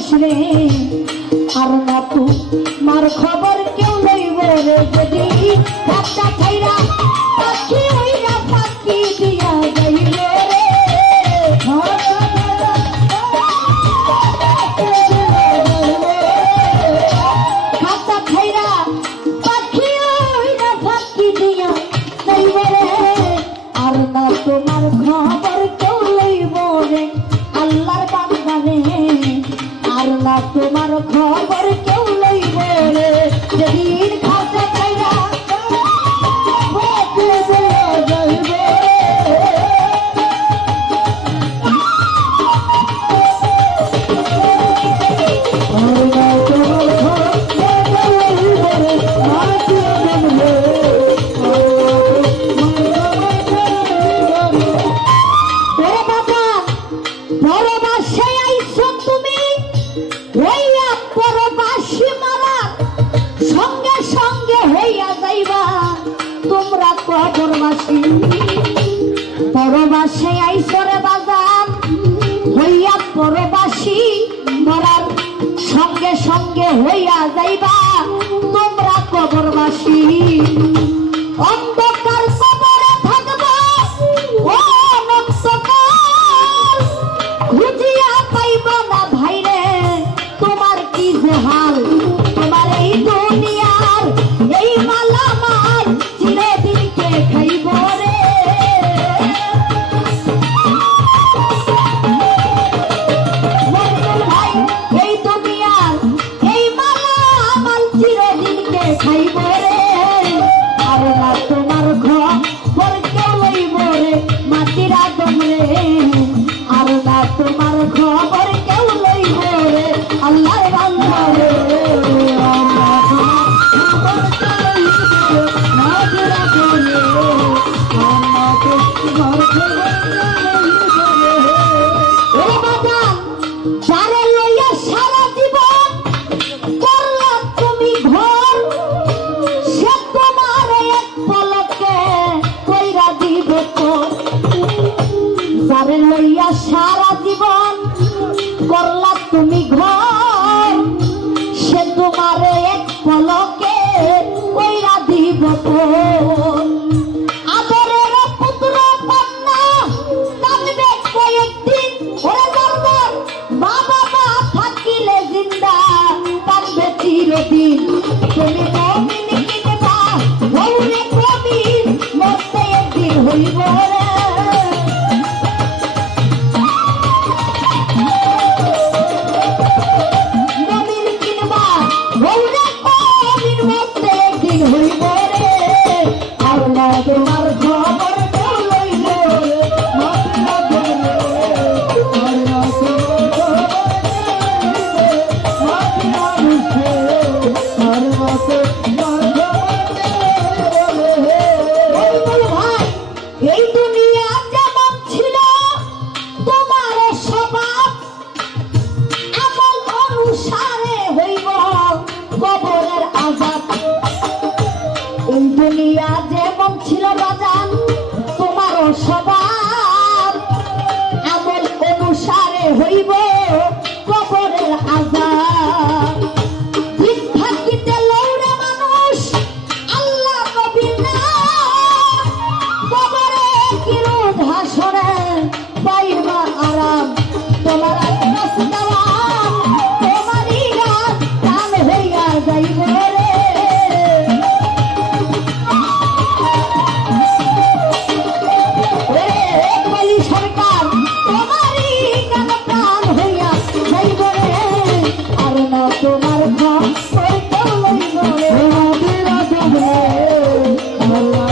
রে আর না তোমার খবর কেউ লইব রে যদি কাঁচা খাইরা পাখি হইরা পাখি দিয়া যাইব রে কাঁচা খাইরা পাখি হইরা পাখি দিয়া যাইব রে আর না তোমার খবর কেউ লইব রে আল্লাহর বান্দা রে আর না তোমার খবর কেউ লইব রে যেদিন খাতা খাইরা বাঁচে যাইব সঙ্গে সঙ্গে হইয়া যাইবা তোমরা কবরবাসী পরবাসে আইসরে বাজার হইয়া পরবাসী মরার সঙ্গে সঙ্গে হইয়া যাইবা তোমরা কবরবাসী অন্ধকার কবরে থাকবা ও নকশকার খুঁজিয়া পাইবা না ভাইরে তোমার কি যে হাল তোমার এই দুনিয়ার এই মালামাল চিরদিনকে খাইব রে ভাই এই দুনিয়ার এই মালামাল চিরদিনকে খাইব রে আর না তোমার খবর কেউ লইব রে মাটির আদম রে আর না তোমার খবর কেউ লইব রে আল্লাহর বান্দা রে যারে লইয়া সারা জীবন করলা তুমি ঘর সে তোমার এক পলকে কইরা দিবে তো যারে লইয়া সারা জীবন করলা তুমি ঘর সে তোমার এক পলকে কইরা দিব তো আদরের পুত্র কন্যা কাঁদবে কয়েকদিন ওরে দরবার মা বাবা থাকিলে জিন্দা কাঁদবে চিরদিন তুমি মুমিন কিনবা ওরে কবির মরতে একদিন হইব রে মুমিন কিনবা ওরে কবির মরতে একদিন হইব রে আর না তোমার খবর কেউ লইব রে মাথা ধরে আর না তোমার খবর মাথা উঠে আর না তোমার খবর ভাই এই দুনিয়া যেমন ছিল তোমার স্বভাব আমল অনুসারে হইব কবরের আযাব এই দুনিয়া যেমন ছিল বাজান তোমার স্বভাব আমল অনুসারে হইব কবরের আযাব দিন থাকিতে লৌড়ে মানুষ আল্লাহ নবীর নাম কবরে কিরূপ হাসরে পাইবা আরাম তোমার আকাশ দেওয়ান তোমারই গান গান হইয়া যাইব রে সরকার তোমারই গান প্রাণ হইয়া যাইব রে আর না তোমার খবর কেউ লইব রে আল্লাহ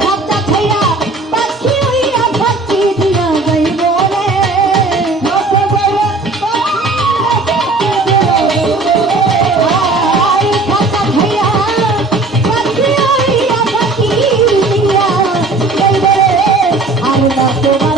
খাতা খাইয়া পাখি হইয়া পাখি দিয়া যাইব রে খাতা খাইয়া পাখি হইয়া পাখি দিয়া যাইব রে আর না তোমার